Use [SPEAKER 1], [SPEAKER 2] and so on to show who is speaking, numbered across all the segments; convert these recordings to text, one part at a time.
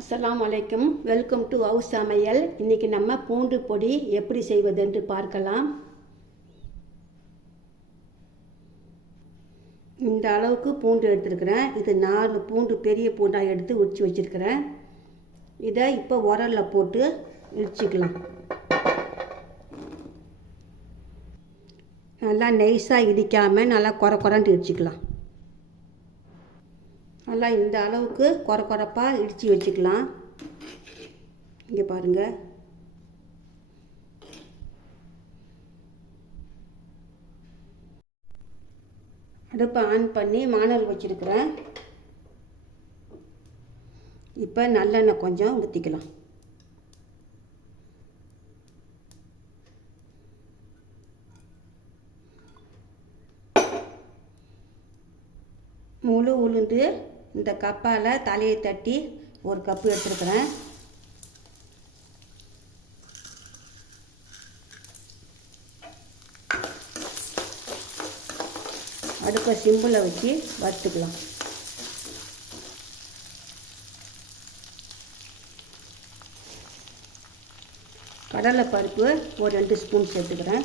[SPEAKER 1] அஸ்லாம் வலைக்கம் welcome to house சமையல் இன்னைக்கு நம்ம பூண்டு பொடி எப்படி செய்வது என்று பார்க்கலாம். இந்த அளவுக்கு பூண்டு எடுத்துருக்கிறேன். இது நாலு பூண்டு பெரிய பூண்டாக எடுத்து உரிச்சு வச்சுருக்கிறேன். இதை இப்போ உரலில் போட்டு இடிச்சிக்கலாம். நல்லா நெய்ஸாக இடிக்காமல் நல்லா குறை குறைன்ட்டு இடிச்சிக்கலாம். நல்லா இந்த அளவுக்கு குறை குறைப்பாக இடித்து வச்சுக்கலாம். இங்கே பாருங்கள் அடுப்பை ஆன் பண்ணி மானல் வச்சுருக்குறேன். இப்போ நல்லெண்ணெய் கொஞ்சம் ஊற்றிக்கலாம் முழு உளுந்து இந்த கப்பால் தலையை தட்டி ஒரு கப்பு எடுத்துருக்குறேன். அடுப்பை சிம்பிளை வச்சு வறுத்துக்கலாம். கடலை பருப்பு ஒரு ரெண்டு ஸ்பூன் சேர்த்துக்கிறேன்.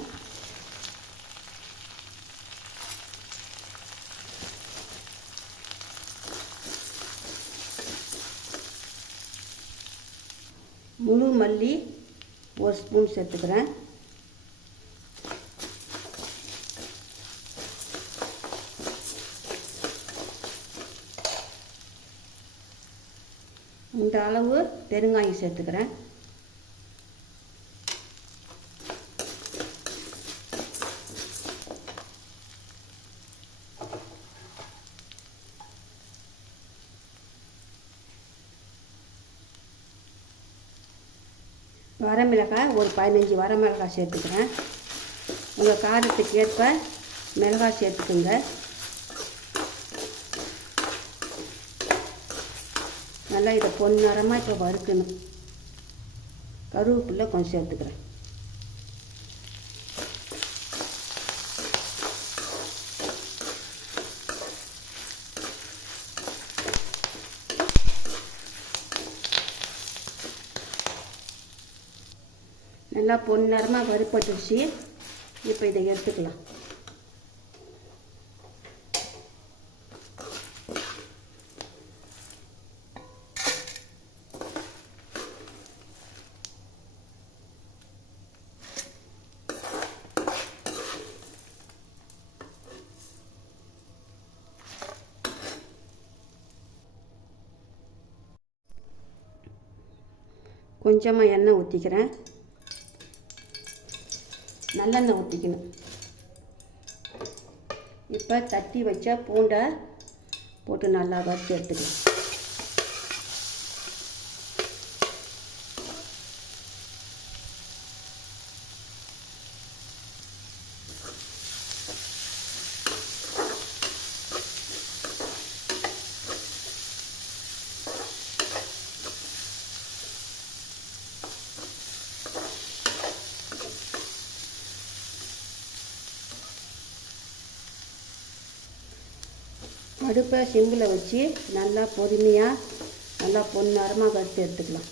[SPEAKER 1] முழு மல்லி ஒரு ஸ்பூன் சேர்த்துக்கிறேன். இந்த அளவு பெருங்காயம் சேர்த்துக்கிறேன். வரமிளகாய் ஒரு பதினஞ்சு வரமிளகாய் சேர்த்துக்கிறேன். உங்கள் காரத்துக்கு ஏற்ப மிளகாய் சேர்த்துக்குங்க. நல்லா இதை பொன்னரமாக இப்போ வறுக்கணும். கருவேப்பில்லை கொஞ்சம் சேர்த்துக்கிறேன். நல்லா பொன்னரமாக வறுப்பட்டுருச்சு இப்போ இதை எடுத்துக்கலாம். கொஞ்சமாக எண்ணெய் ஊற்றிக்கிறேன் நல்லெண்ணெய் ஊற்றிக்கணும் இப்போ தட்டி வச்ச பூண்டை போட்டு நல்லா வறுத்து எடுத்துக்கணும். அடுப்பை சிம்பில் வச்சு நல்லா பொறுமையாக நல்லா பொன்னரமாக வறுத்து எடுத்துக்கலாம்.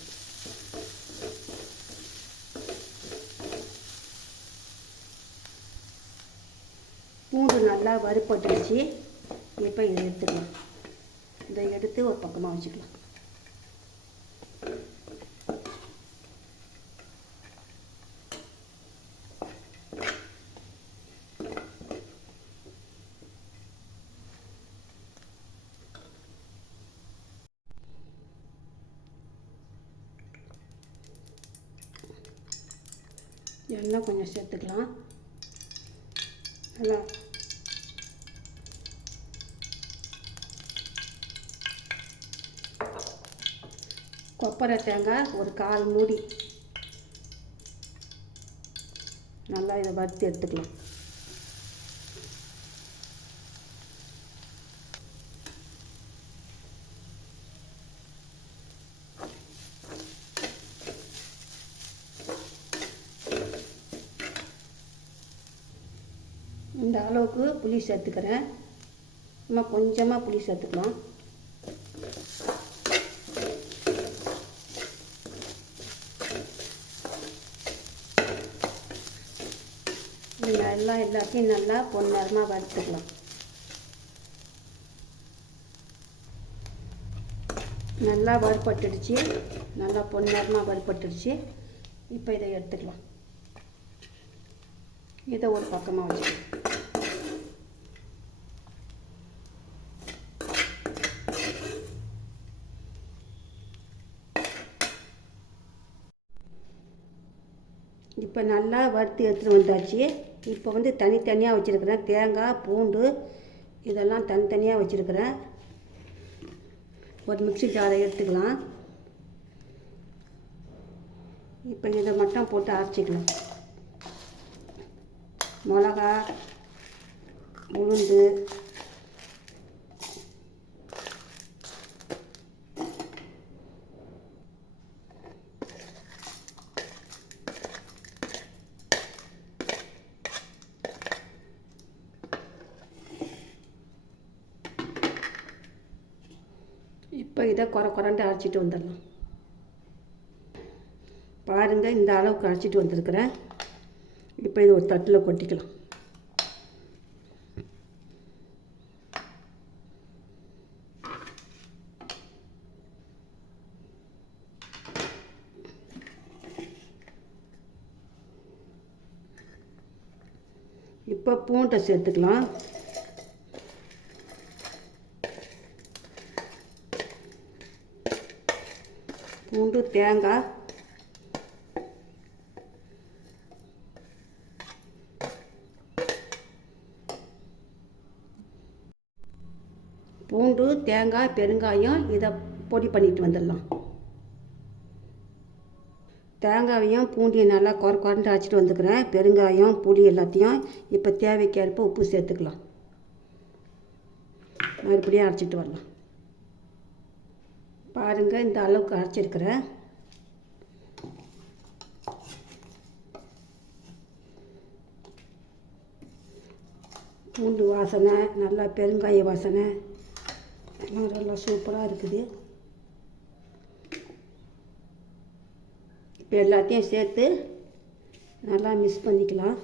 [SPEAKER 1] பூண்டு நல்லா வறுப்பட்டுருச்சு. இப்போ இதை எடுத்துக்கலாம். இதை எடுத்து ஒரு பக்கமாக வச்சுக்கலாம். எண்ணெய் கொஞ்சம் சேர்த்துக்கலாம். நல்லா. கொப்பரை தேங்காய் ஒரு கால் மூடி. நல்லா இதை வறுத்து எடுத்துக்கலாம். இந்த அளவுக்கு புளி சேர்த்துக்கிறேன். நம்ம கொஞ்சமாக புளி சேர்த்துக்கலாம். நல்லா எல்லாத்தையும் நல்லா பொன்னரமாக வறுத்துக்கலாம். நல்லா வறுபட்டுடுச்சு. நல்லா பொன்னரமாக வறுப்பட்டுடுச்சு இப்போ இதை எடுத்துக்கலாம். இதை ஒரு பக்கமாக வச்சுக்கலாம். இப்போ நல்லா வறுத்து எடுத்துகிட்டு வந்தாச்சு. இப்போ வந்து தனித்தனியாக வச்சுருக்கிறேன். தேங்காய் பூண்டு இதெல்லாம் தனித்தனியாக வச்சுருக்கிறேன். ஒரு மிக்ஸி ஜாரை எடுத்துக்கலாம். இப்போ இதை மட்டும் போட்டு அரைச்சிக்கலாம். மிளகா உளுந்து இப்போ இதை குறை குறண்டு அரைச்சிட்டு வந்துடலாம். பாருங்கள் இந்த அளவுக்கு அரைச்சிட்டு வந்திருக்கிறேன். இப்போ இது ஒரு தட்டில் கொட்டிக்கலாம். இப்போ பூண்டை சேர்த்துக்கலாம். பூண்டு தேங்காய். பூண்டு தேங்காய் பெருங்காயம் இதை பொடி பண்ணிட்டு வந்துடலாம். தேங்காயையும் பூண்டையும் நல்லா குறை குறைண்டு அரைச்சிட்டு வந்துக்கிறேன். பெருங்காயம் புளி எல்லாத்தையும் இப்போ தேவைக்கேற்ப உப்பு சேர்த்துக்கலாம். மறுபடியும் அரைச்சிட்டு வரலாம். பாருங்கள் இந்த அளவுக்கு அரைச்சிருக்கிறேன். பூண்டு வாசனை நல்லா பெருங்காய வாசனை எல்லாம் நல்லா சூப்பராக இருக்குது. இப்போ எல்லாத்தையும் சேர்த்து நல்லா மிக்ஸ் பண்ணிக்கலாம்.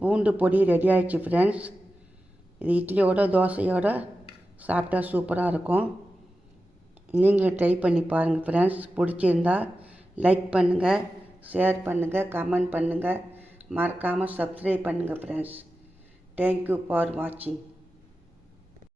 [SPEAKER 1] பூண்டு பொடி ரெடி ஆயிடுச்சு ஃப்ரெண்ட்ஸ் இது இட்லியோட தோசையோட சாப்பிட்டா சூப்பராக இருக்கும். நீங்களும் ட்ரை பண்ணி பாருங்கள் ஃப்ரெண்ட்ஸ் பிடிச்சிருந்தா லைக் பண்ணுங்கள் ஷேர் பண்ணுங்கள் கமெண்ட் பண்ணுங்கள் மறக்காமல் சப்ஸ்கிரைப் பண்ணுங்கள் ஃப்ரெண்ட்ஸ் தேங்க்யூ ஃபார் வாட்சிங்